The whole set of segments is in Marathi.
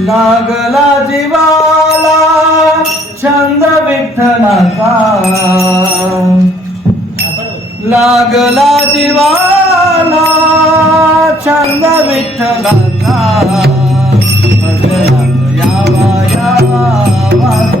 लागला जीवाला छंद विठ्ठलाचा लागला जीवाला छंद विठ्ठलाचा यावा यावा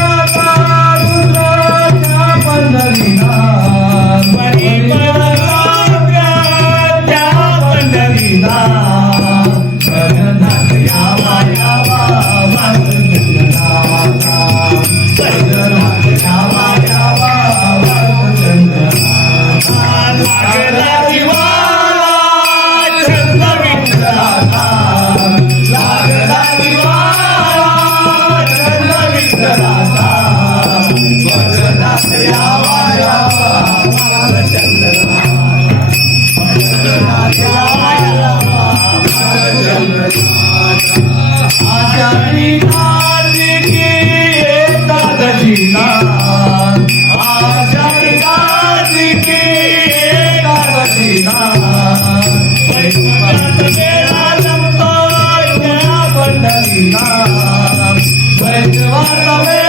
nada. Puedes llevar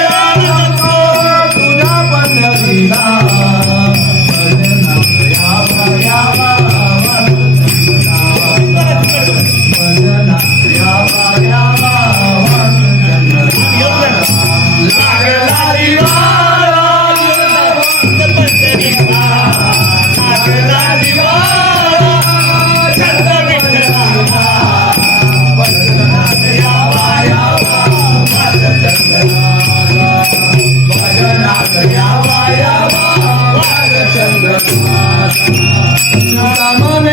আমার মানে